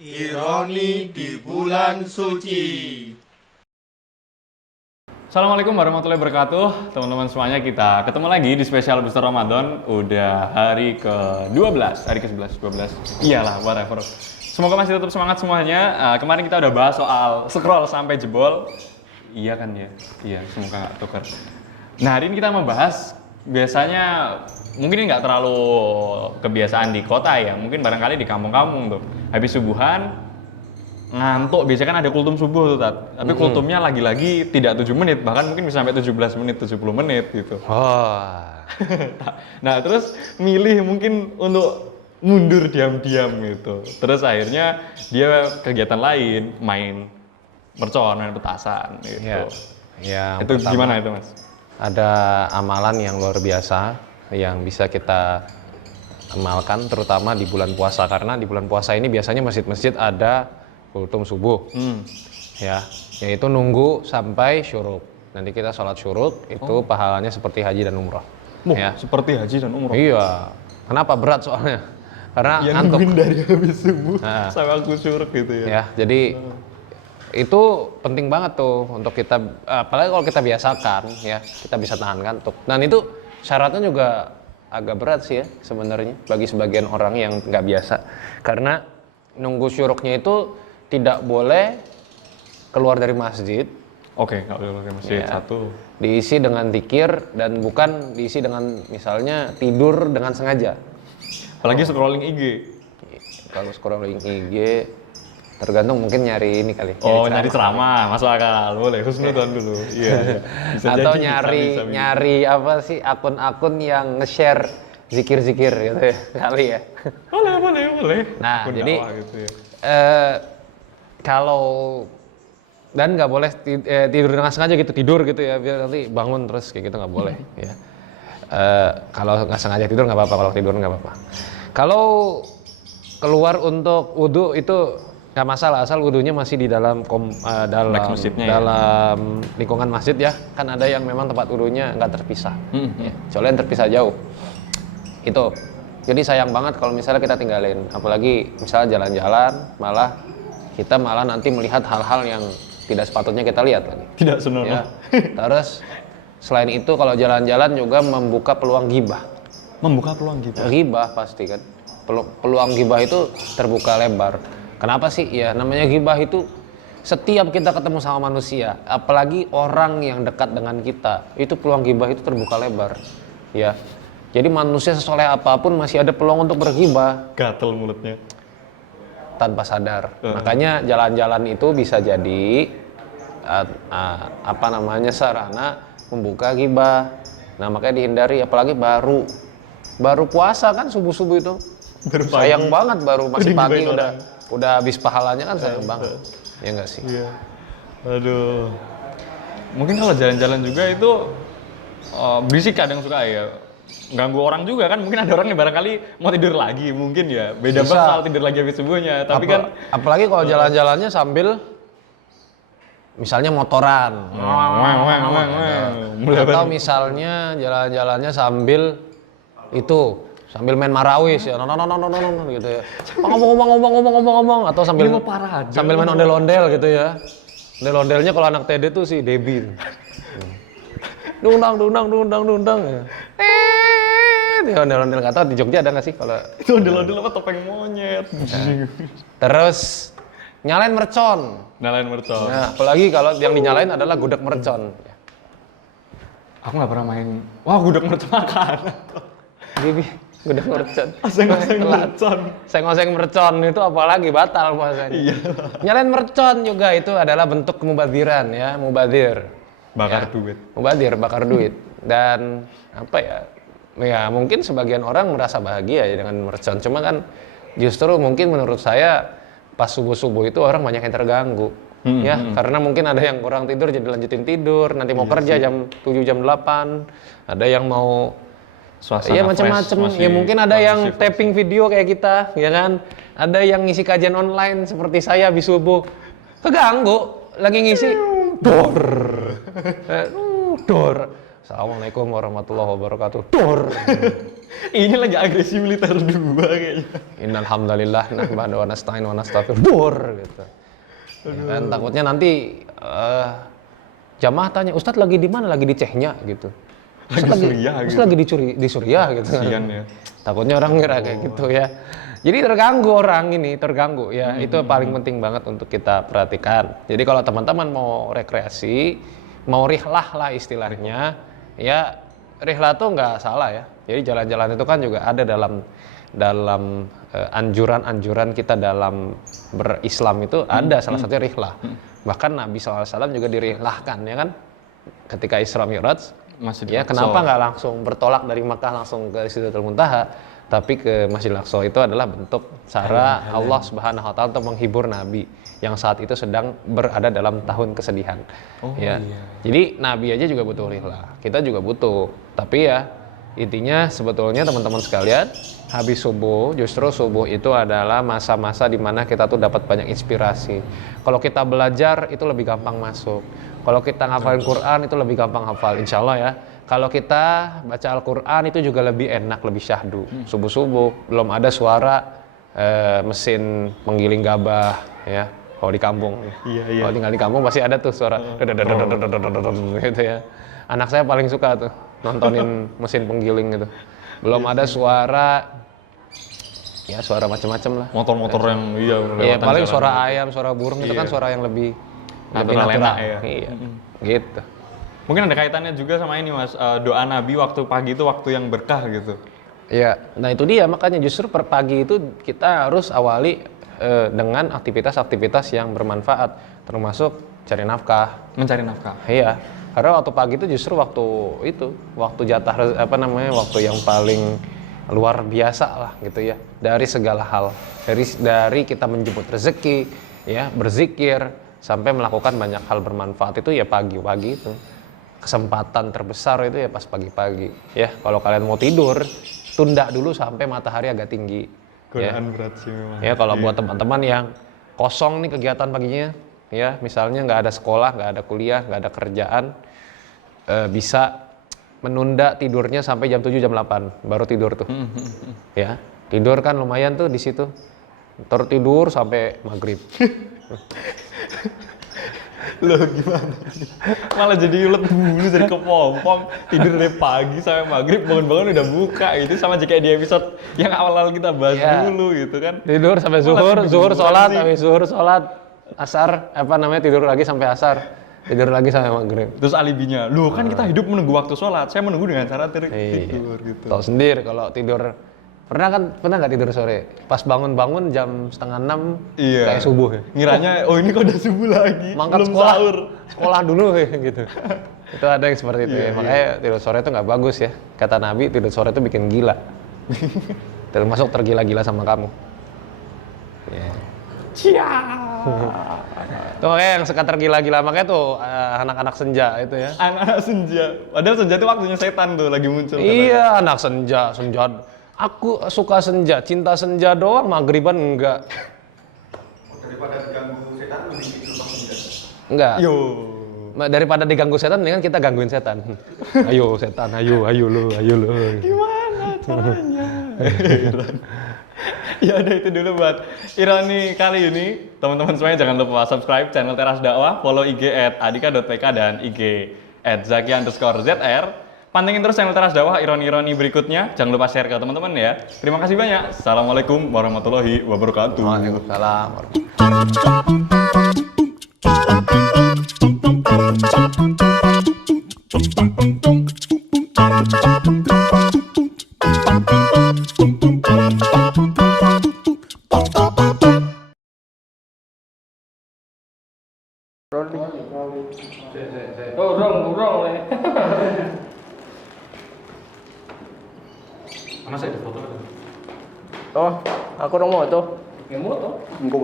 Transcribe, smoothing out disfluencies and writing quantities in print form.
Ironi di bulan suci. Assalamualaikum warahmatullahi wabarakatuh. Teman-teman semuanya, kita ketemu lagi di spesial Booster Ramadan. Udah hari ke-12, hari ke-11, 12. Iyalah, whatever. Semoga masih tetap semangat semuanya. Kemarin kita udah bahas soal scroll sampai jebol. Iya kan ya? Iya, semoga nggak tukar. Nah, hari ini kita mau bahas, biasanya mungkin ini nggak terlalu kebiasaan di kota ya. Mungkin barangkali di kampung-kampung tuh. Habis subuhan, ngantuk, biasanya kan ada kultum subuh tuh, Tat. Tapi kultumnya lagi-lagi tidak 7 menit, bahkan mungkin bisa sampai 17 menit, 70 menit gitu. Nah, terus milih mungkin untuk mundur diam-diam gitu. Terus akhirnya dia kegiatan lain, main mercon, main petasan gitu. Ya, yang Itu pertama, gimana itu, Mas? ada amalan yang luar biasa yang bisa kita amalkan terutama di bulan puasa, karena di bulan puasa ini biasanya masjid-masjid ada kultum subuh. Ya, yaitu nunggu sampai syuruk. Nanti kita sholat syuruk itu pahalanya seperti haji dan umroh. Ya. Seperti haji dan umroh. Iya. Kenapa berat soalnya? Karena Yang ngantuk. nungguin dari habis subuh Nah. sampai aku syuruk gitu ya. Ya, jadi itu penting banget tuh untuk kita, apalagi kalau kita biasakan ya, kita bisa tahan ngantuk. Dan itu syaratnya juga agak berat sih ya sebenarnya bagi sebagian orang yang nggak biasa. Karena nunggu syuruknya itu tidak boleh keluar dari masjid. Oke, nggak boleh pakai masjid. Ya. Satu. Diisi dengan zikir dan bukan diisi dengan misalnya tidur dengan sengaja. Apalagi scrolling IG. Kalau scrolling IG tergantung, mungkin nyari ini kali. Oh, nyari ceramah, masuk akal. Boleh, husnudon dulu. Iya, iya. Bisa Atau jadi, bisa. nyari apa sih, akun-akun yang nge-share zikir-zikir gitu ya, kali ya. Boleh. Nah, Akun jadi dakwah gitu ya. kalau dan nggak boleh tidur dengan sengaja gitu, tidur gitu ya, biar nanti bangun terus kayak gitu nggak boleh ya. Kalau nggak sengaja tidur nggak apa-apa, kalau tidur nggak apa-apa. Kalau keluar untuk wudhu itu nggak masalah, asal wudhunya masih di dalam masjidnya ya? dalam lingkungan masjid ya. Kan ada yang memang tempat wudhunya nggak terpisah, ya. Soalnya yang terpisah jauh. Itu. Jadi sayang banget kalau misalnya kita tinggalin, apalagi misalnya jalan-jalan, kita malah nanti melihat hal-hal yang tidak sepatutnya kita lihat lagi. Tidak senonoh. Ya. Terus selain itu kalau jalan-jalan juga membuka peluang ghibah. Membuka peluang gitu. Ghibah pasti kan. Peluang ghibah itu terbuka lebar. Kenapa sih? Ya namanya ghibah itu setiap kita ketemu sama manusia, apalagi orang yang dekat dengan kita, itu peluang ghibah itu terbuka lebar. Ya. Jadi manusia sesoleh apapun masih ada peluang untuk berghibah Gatel mulutnya. tanpa sadar. Makanya jalan-jalan itu bisa jadi sarana membuka ghibah. Nah, makanya dihindari, apalagi baru puasa kan, subuh-subuh itu. Sayang banget, baru masih pagi udah habis pahalanya kan, sayang banget. Ya enggak sih? Iya. Aduh. Mungkin kalau jalan-jalan juga itu berisik, kadang suka ya. Ganggu orang juga kan, mungkin ada orang yang barangkali mau tidur lagi mungkin ya. Beda Bisa. banget kalau tidur lagi habis subuhnya. Tapi kan apalagi kalau jalan-jalannya sambil misalnya motoran. Atau misalnya jalan-jalannya sambil main marawis ya, gitu ya. Ngomong, atau sambil main ondel-ondel gitu ya. Ondel-ondelnya kalau anak TD tuh si Debbie. Dundang ya. Dia ondel-ondel, nggak tahu di Jogja ada nggak sih kalau itu ondel-ondel apa, topeng monyet. terus nyalain mercon. Nyalain mercon. Nah, apalagi kalau yang dinyalain adalah gudeg mercon. Aku nggak pernah main. Wah, gudeg mercon makanan. Bibi, gudeg mercon. Oseng-oseng mercon. Seng-oseng mercon itu apalagi batal puasanya. Iya. Nyalain mercon juga itu adalah bentuk kemubadziran ya, mubadir. Bakar duit. Mubadir, bakar duit. Dan apa ya? Ya mungkin sebagian orang merasa bahagia ya dengan mercon. Cuma kan justru mungkin menurut saya pas subuh-subuh itu orang banyak yang terganggu. Karena mungkin ada yang kurang tidur jadi lanjutin tidur, nanti mau kerja jam 7 jam 8. Ada yang mau Suasana ya macam-macam. Ya mungkin ada yang tapping video kayak kita, ya kan? Ada yang ngisi kajian online seperti saya habis subuh. Keganggu lagi ngisi. Dor. Assalamualaikum warahmatullahi wabarakatuh. Dor. Ini lagi agresi militer 2 kayaknya. Innal hamdalillah nahmadu wa nasta'inu wa nastaghfirullah gitu. Ya kan takutnya nanti jamaah tanya, "Ustadz lagi di mana?" "Lagi di Cehnya" gitu. Ustadz lagi di Suriah gitu kan. Kasian ya. Takutnya orang ngira kayak gitu ya. Jadi terganggu orang ini, terganggu ya. Itu paling penting banget untuk kita perhatikan. Jadi kalau teman-teman mau rekreasi, mau rihlah lah istilahnya, ya rihlah tuh nggak salah ya. Jadi jalan-jalan itu kan juga ada dalam anjuran-anjuran kita dalam berislam itu ada salah satunya rihlah. Bahkan Nabi SAW juga dirihlahkan ya kan. Ketika Isra Mi'raj, ya kenapa nggak langsung bertolak dari Makkah langsung ke Sidratul Muntaha, tapi ke Masjidil Aqsa. Itu adalah bentuk cara Allah Subhanahu wa taala untuk menghibur Nabi yang saat itu sedang berada dalam tahun kesedihan. Jadi Nabi aja juga butuh rihlah. Kita juga butuh. Tapi ya intinya sebetulnya teman-teman sekalian, habis subuh, justru subuh itu adalah masa-masa di mana kita tuh dapat banyak inspirasi. Kalau kita belajar itu lebih gampang masuk. Kalau kita ngafalin Quran itu lebih gampang hafal, insya Allah ya. Kalau kita baca Al-Quran itu juga lebih enak, lebih syahdu. Subuh-subuh, belum ada suara mesin penggiling gabah ya. Kalau di kampung, kalau tinggal di kampung pasti ada tuh suara gitu ya. Anak saya paling suka tuh nontonin mesin penggiling gitu. Belum ada suara, ya suara macam-macam lah. Motor-motor yang iya paling suara ayam, suara burung itu kan suara yang lebih natural ya. Iya, gitu. Mungkin ada kaitannya juga sama ini Mas, doa Nabi waktu pagi itu waktu yang berkah gitu. Iya, nah itu dia makanya justru per pagi itu kita harus awali dengan aktivitas-aktivitas yang bermanfaat, termasuk cari nafkah. Mencari nafkah. Iya, karena waktu pagi itu justru waktu jatah waktu yang paling luar biasa lah gitu ya, dari segala hal, dari kita menjemput rezeki, ya berzikir, sampai melakukan banyak hal bermanfaat itu ya pagi-pagi itu. Kesempatan terbesar itu ya pas pagi-pagi. Ya, kalau kalian mau tidur, tunda dulu sampai matahari agak tinggi. Godaan berat sih memang. Ya, kalau buat teman-teman yang kosong nih kegiatan paginya, ya misalnya nggak ada sekolah, nggak ada kuliah, nggak ada kerjaan, bisa menunda tidurnya sampai jam 7, jam 8, baru tidur tuh. Ya, tidur kan lumayan tuh di situ. Tertidur sampai maghrib. Loh gimana? Malah jadi ulet bulu, jadi kepompong. Tidur dari pagi sampai maghrib, bangun-bangun udah buka gitu. Sama aja kayak di episode yang awal-awal kita bahas dulu gitu kan. Tidur sampai zuhur sholat, habis zuhur sholat, asar, tidur lagi sampai asar. Tidur lagi sampai maghrib. Terus alibinya, loh kan kita hidup menunggu waktu sholat, saya menunggu dengan cara tidur gitu. Tahu sendiri kalau tidur, pernah nggak tidur sore? Pas bangun jam 5:30 kayak subuh ya? Ngiranya, oh ini kok udah subuh lagi, mangkat belum sahur. Sekolah dulu gitu. Itu ada yang seperti itu ya, makanya tidur sore itu nggak bagus ya. Kata Nabi, tidur sore itu bikin gila. Termasuk tergila-gila sama kamu. Tuh yang suka tergila-gila, makanya tuh anak-anak senja itu ya. Anak-anak senja, padahal senja itu waktunya setan tuh lagi muncul. Iya, anak senja. Aku suka senja, cinta senja doang, maghriban enggak. Daripada diganggu setan, lebih tidur pas senja. Enggak. Yo. Daripada diganggu setan, mendingan kita gangguin setan. Ayo setan, ayo lo. Gimana caranya? Ya udah itu dulu buat Ironi kali ini. Teman-teman semuanya jangan lupa subscribe channel Teras Dakwah, follow IG @adika.pk dan IG @zaki_zr. Pantengin terus channel Teras Dakwah ironi-ironi berikutnya. Jangan lupa share ke teman-teman ya. Terima kasih banyak. Assalamualaikum warahmatullahi wabarakatuh. Waalaikumsalam. Mana saya di foto? Oh, aku orang moto. Yang foto? Engko